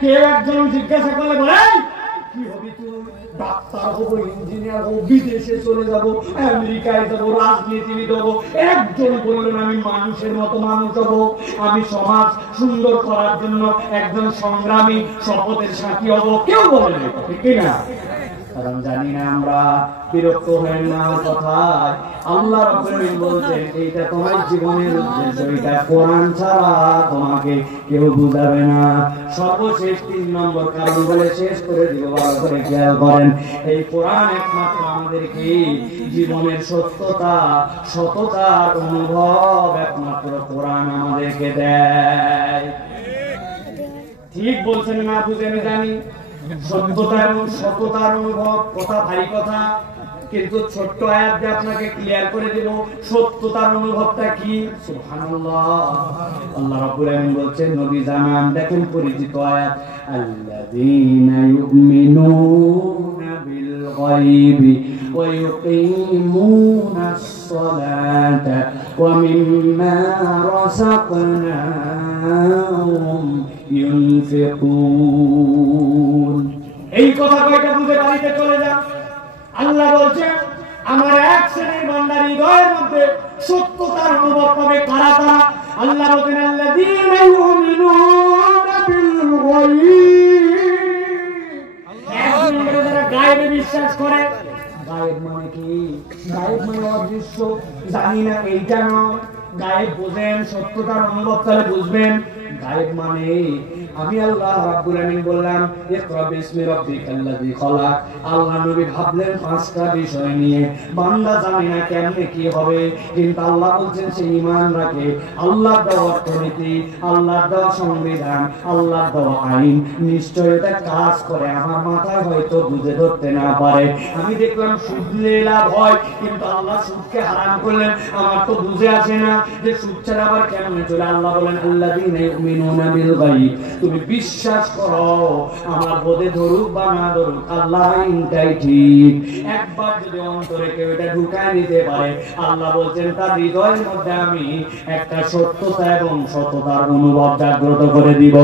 কেউ একজন জিজ্ঞাসা করলে বলে কি হবি তুই? ডাক্তার হবো, ইঞ্জিনিয়ার হবো, বিদেশে চলে যাবো, আমেরিকায় যাবো, রাজনীতিবিদ হবো। একজন বললেন আমি মানুষের মতো মানুষ হবো, আমি সমাজ সুন্দর করার জন্য একজন সংগ্রামী শপথের সাথী হবো। কেউ বলেন ঠিক না? কারণ জানি না আমরা বিরক্ত হয়ে না কথায়। আল্লাহ রাব্বুল আলামিন বলছেন এইটা তোমার জীবনের উদ্দেশ্য, এটা কোরআন ছাড়া তোমাকে কেউ বুঝাবে না। সর্বশেষ 3 নম্বর কারণ বলে শেষ করে দিব, ভালো করে খেয়াল করেন। এই কোরআন একমাত্র আমাদেরকে জীবনের সততার অনুভব একমাত্র কোরআন আমাদেরকে দেয়। ঠিক বলছেন না বুঝেন জানি, সত্যতার অনুভব কথা ভারী কথা, কিন্তু ছোট্ট আয়াত দিয়ে আপনাকে ক্লিয়ার করে দেব সত্যতার অনুভবটা কি। সুবহানাল্লাহ, আল্লাহ রাব্বুল আলামিন বলছেন নবী জানান, দেখেন পরিচিত আয়াত, আল্লাযীনা ইউমিনুনা বিল গায়বি ওয়া ইউকিমুনাস সালাতা ওয়া মিম্মা রাযাকনাহুম ইউনফিকুন। এই কথা কয়টা বুঝে বাড়িতে চলে যান। আল্লাহ বলছেন আমার এক শ্রেণীর বান্দার হৃদয়ের মধ্যে সত্যতার অনুভব পাবে। কারা তারা? আল্লাহ বলেন আল্লাযীনা ইউমিনুনা বিল গায়ব, যারা গায়বে বিশ্বাস করে। গায়ব মানে কি? গায়ব মানে অদৃশ্য, জানি না এইটা নয়। গায়ব বুঝেন, সত্যতার অনুভব তাহলে বুঝবেন। গায়ব মানে আমি আল্লাহ রাব্বুল আলামিন বললাম ইকরা বিসমি রাব্বিকাল্লাযী খলাক। আল্লাহ নবী ভাবলেন 5টা বিষয় নিয়ে, বান্দা জানে না কেমনে কি হবে, কিন্তু আল্লাহ বলছেন সে ঈমান রাখে। আল্লাহর দেওয়া অর্থনীতি, আল্লাহর দেওয়া সংবিধান, আল্লাহর দেওয়া আইন নিশ্চয় এটা কাজ করে। আমার মাথায় হয়তো বুঝে ধরতে না পারে। আমি দেখলাম সুদ নিয়ে লাভ হয়, কিন্তু আল্লাহ সুদকে হারাম করলেন, আমার তো বুঝে আসে না যে সুদ ছাড়া আবার কেমনে চলে। আল্লাহ বলেন আল্লাযীনা ইউমিনুনা বিল গায়ব, তুমি বিশ্বাস করো, আমার বোধে ধরুক বা না ধরুক আল্লাহ আইনটাই ঠিক। একবার যদি অন্তরে কেউ এটা ঢুকায় নিতে পারে, আল্লাহ বলছেন তার হৃদয়ের মধ্যে আমি একটা সত্যতা এবং সততার অনুভব জাগ্রত করে দিব।